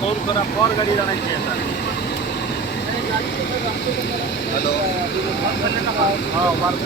phone करा और गाड़ी जाण्याची आहे सर हॅलो हां मार्ग